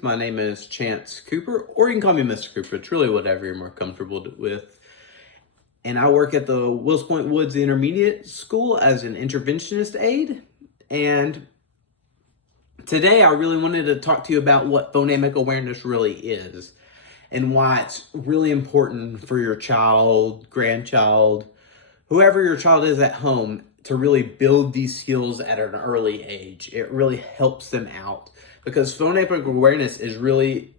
My name is Chance Cooper, or you can call me Mr. Cooper. It's really whatever you're more comfortable with. And I work at the Wills Point Woods Intermediate School as an interventionist aide. And today I really wanted to talk to you about what phonemic awareness really is and why it's really important for your child, grandchild, whoever your child is at home to really build these skills at an early age. It really helps them out because phonemic awareness is really,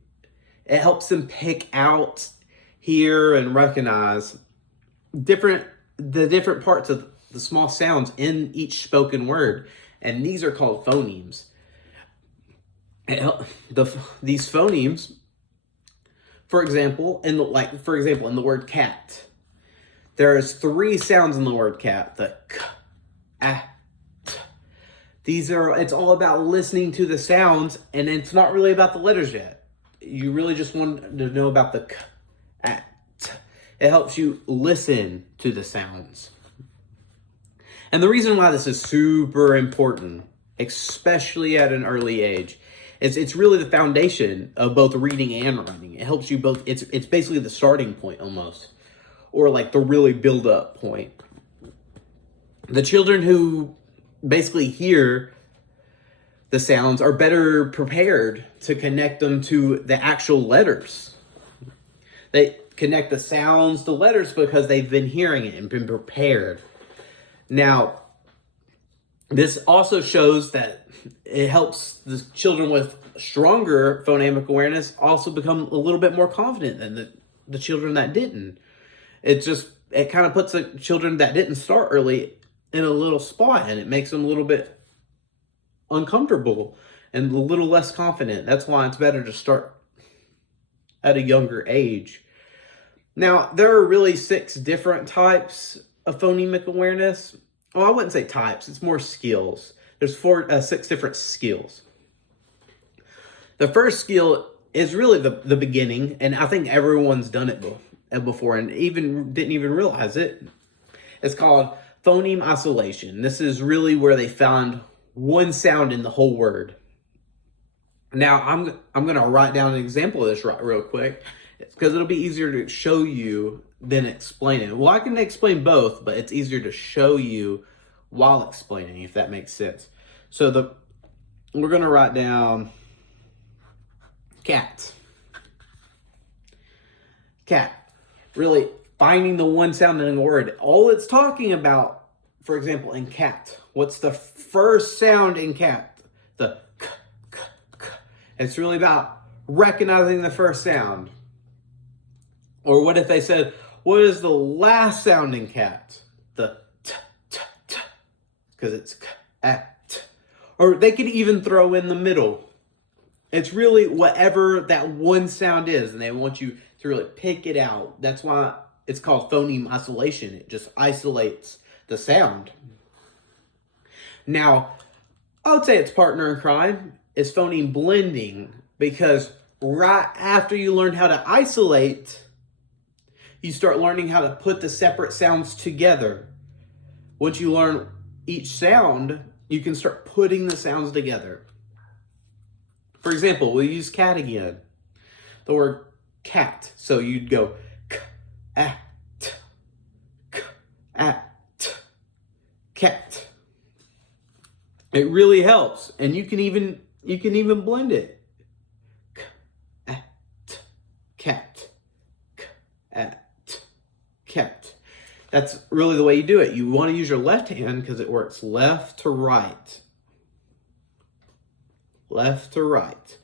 it helps them pick out, hear, and recognize the different parts of the small sounds in each spoken word. And these are called phonemes. These phonemes, for example, in the word cat, there's 3 sounds in the word cat. The k, ah, t. It's all about listening to the sounds, and it's not really about the letters yet. You really just want to know about the k, ah, t. It helps you listen to the sounds. And the reason why this is super important, especially at an early age, is it's really the foundation of both reading and writing. It helps you both. It's basically the starting point almost, or like the really build up point. The children who basically hear the sounds are better prepared to connect them to the actual letters. They connect the sounds to letters because they've been hearing it and been prepared. Now, this also shows that it helps the children with stronger phonemic awareness also become a little bit more confident than the children that didn't. It kind of puts the children that didn't start early in a little spot, and it makes them a little bit uncomfortable and a little less confident. That's why it's better to start at a younger age. Now, there are really 6 different types of phonemic awareness. Well, I wouldn't say types, it's more skills. There's 6 different skills. The first skill is really the beginning, and I think everyone's done it before and didn't even realize it. It's called phoneme isolation. This is really where they found one sound in the whole word. Now, I'm going to write down an example of this real quick because it'll be easier to show you than explain it. Well, I can explain both, but it's easier to show you while explaining, if that makes sense. So we're going to write down cat. Cat. Really finding the one sound in the word. All it's talking about, for example, in cat, what's the first sound in cat? The k, k, k. It's really about recognizing the first sound. Or what if they said, what is the last sound in cat? The t, t, t. Because it's k, a, t. Or they could even throw in the middle. It's really whatever that one sound is, and they want you to really pick it out. That's why it's called phoneme isolation. It just isolates the sound. Now, I would say its partner in crime is phoneme blending, because right after you learn how to isolate, you start learning how to put the separate sounds together. Once you learn each sound, you can start putting the sounds together. For example, we'll use cat again. The word cat. So you'd go k, a, t, k, a, t, cat. It really helps, and you can even blend it. K, a, t, cat. K, a, t, cat. That's really the way you do it. You want to use your left hand because it works left to right. Left to right.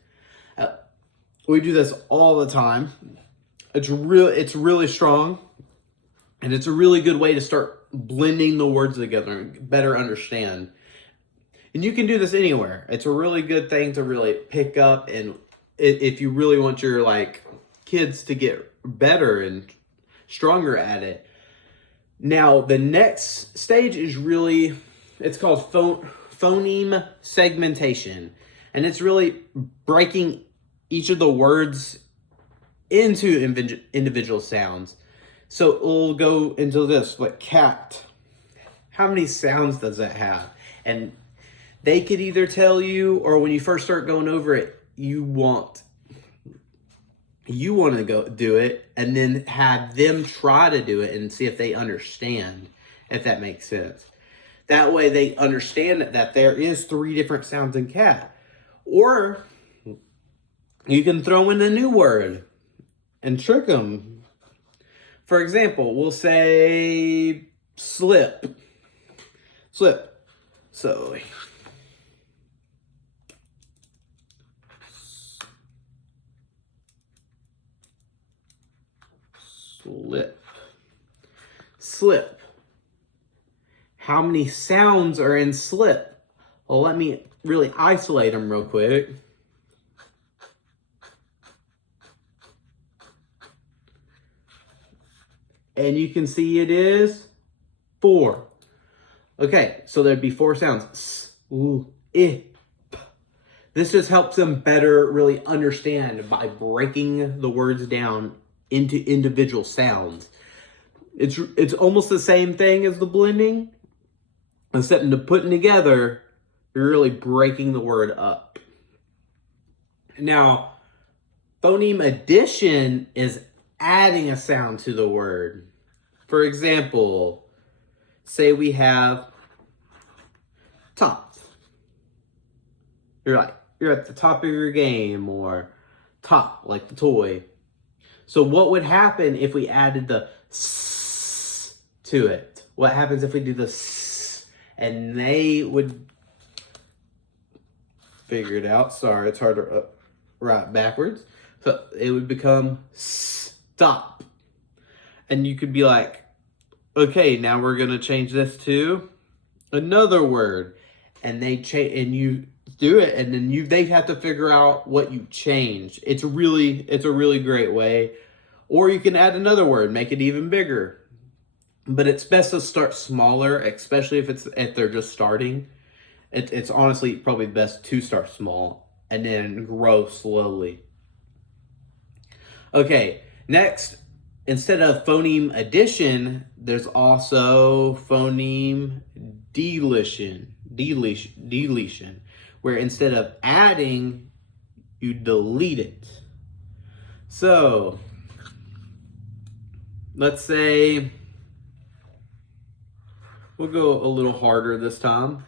We do this all the time. It's really strong, and it's a really good way to start blending the words together and better understand. And you can do this anywhere. It's a really good thing to really pick up, and if you really want your kids to get better and stronger at it. Now, the next stage is it's called phoneme segmentation. And it's really breaking each of the words into individual sounds. So we'll go into this, like cat. How many sounds does that have? And they could either tell you, or when you first start going over it, you want to go do it and then have them try to do it and see if they understand, if that makes sense. That way they understand that there is 3 different sounds in cat. Or you can throw in a new word and trick them. For example, we'll say slip. Slip. So slip. Slip. How many sounds are in slip? Well, let me really isolate them real quick. And you can see it is 4. Okay, so there'd be 4 sounds. S, U, I, P. This just helps them better really understand by breaking the words down into individual sounds. It's almost the same thing as the blending, except in the putting together, you're really breaking the word up. Now, phoneme addition is adding a sound to the word. For example, say we have top. You're at the top of your game, or top, like the toy. So what would happen if we added the s to it? What happens if we do the s? And they would figure it out. Sorry, it's hard to write backwards. So it would become stop. And you could be like, okay, now we're going to change this to another word. And they change, and you do it, and then they have to figure out what you changed. It's a really great way. Or you can add another word, make it even bigger. But it's best to start smaller, especially if they're just starting. It's honestly probably best to start small and then grow slowly. Okay, next, instead of phoneme addition, there's also phoneme deletion, where instead of adding, you delete it. So, let's say we'll go a little harder this time.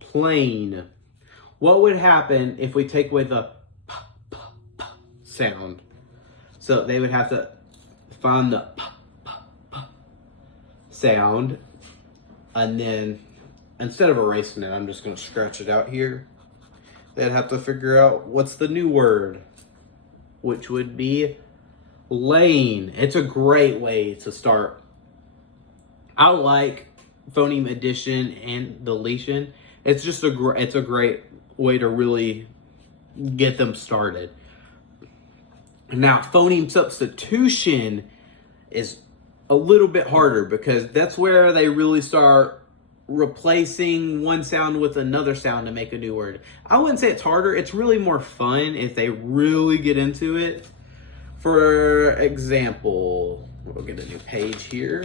Plane. What would happen if we take away the p, p, p sound? So they would have to find the p, p, p sound, and then instead of erasing it, I'm just going to scratch it out here. They'd have to figure out what's the new word, which would be lane. It's a great way to start. I like phoneme addition and deletion. It's just it's a great way to really get them started. Now, phoneme substitution is a little bit harder because that's where they really start replacing one sound with another sound to make a new word. I wouldn't say it's harder. It's really more fun if they really get into it. For example, we'll get a new page here.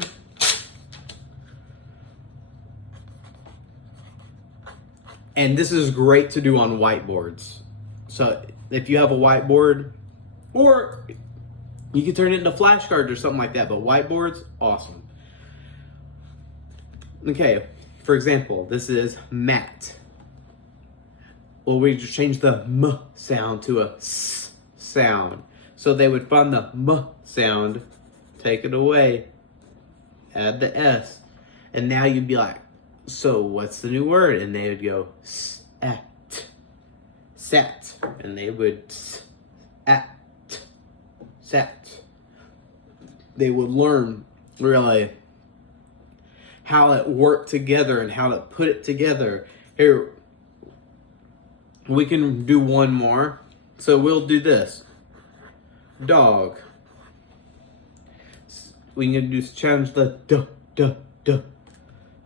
And this is great to do on whiteboards. So if you have a whiteboard, or you can turn it into flashcards or something like that, but whiteboards, awesome. Okay, for example, this is mat. Well, we just changed the M sound to a S sound. So they would find the M sound, take it away, add the S, and now you'd be like, so what's the new word? And they would go sat, sat, and they would sat, sat. They would learn really how it worked together and how to put it together. Here, we can do one more. So we'll do this. Dog. We can do change the d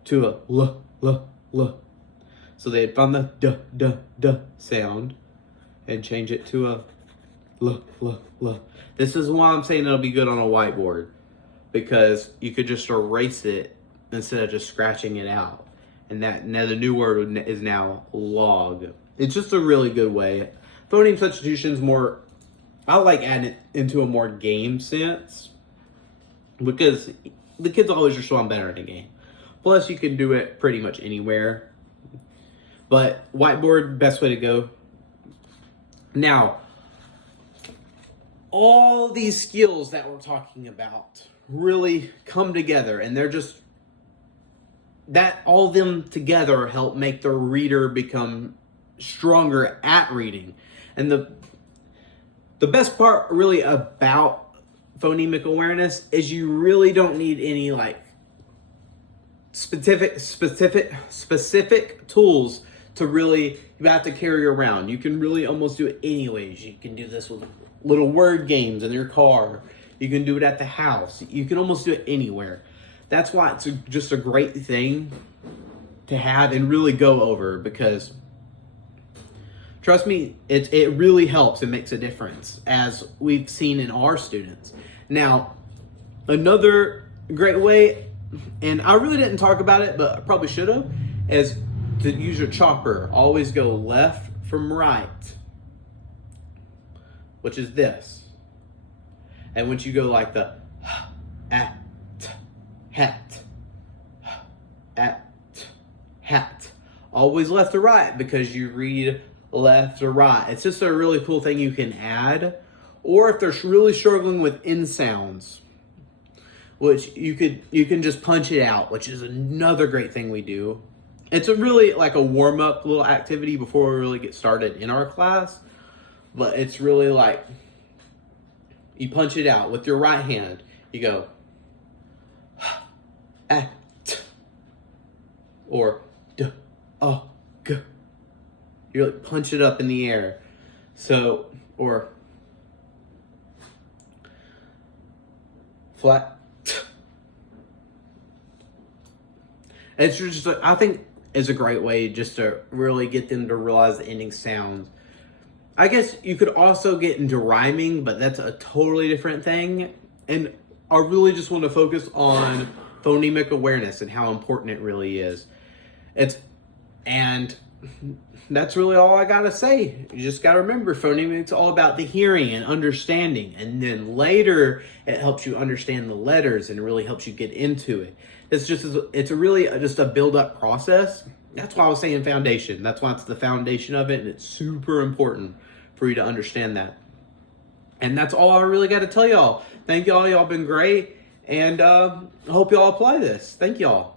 to a l. So they'd find the d sound and change it to a l. This is why I'm saying it'll be good on a whiteboard, because you could just erase it instead of just scratching it out. And that now the new word is now log. It's just a really good way. Phoneme substitution is more, I like adding it into a more game sense because the kids always respond better in a game. Plus, you can do it pretty much anywhere. But whiteboard, best way to go. Now, all these skills that we're talking about really come together, and they're just that all of them together help make the reader become stronger at reading. And the best part really about phonemic awareness is you really don't need any like specific tools to really you have to carry around. You can really almost do it anyways. You can do this with little word games in your car. You can do it at the house. You can almost do it anywhere. That's why it's just a great thing to have and really go over, because trust me, it really helps and makes a difference, as we've seen in our students. Now, another great way, and I really didn't talk about it, but I probably should have, is to use your chopper. Always go left from right, which is this. And once you go like the at, hat, always left to right, because you read left to right. It's just a really cool thing you can add. Or if they're really struggling with N sounds, which you can just punch it out, which is another great thing we do. It's a really like a warm-up little activity before we really get started in our class. But it's really like, you punch it out with your right hand. You go, at, or d, g. You like punch it up in the air. So, or flat. It's just, I think it's a great way just to really get them to realize the ending sounds. I guess you could also get into rhyming, but that's a totally different thing. And I really just want to focus on phonemic awareness and how important it really is. And that's really all I gotta say. You just gotta remember, phonemics all about the hearing and understanding, and then later it helps you understand the letters and it really helps you get into it. It's really just a build-up process. That's why I was saying foundation. That's why it's the foundation of it, and it's super important for you to understand that. And that's all I really got to tell y'all. Thank y'all. Y'all been great, and I hope y'all apply this. Thank y'all.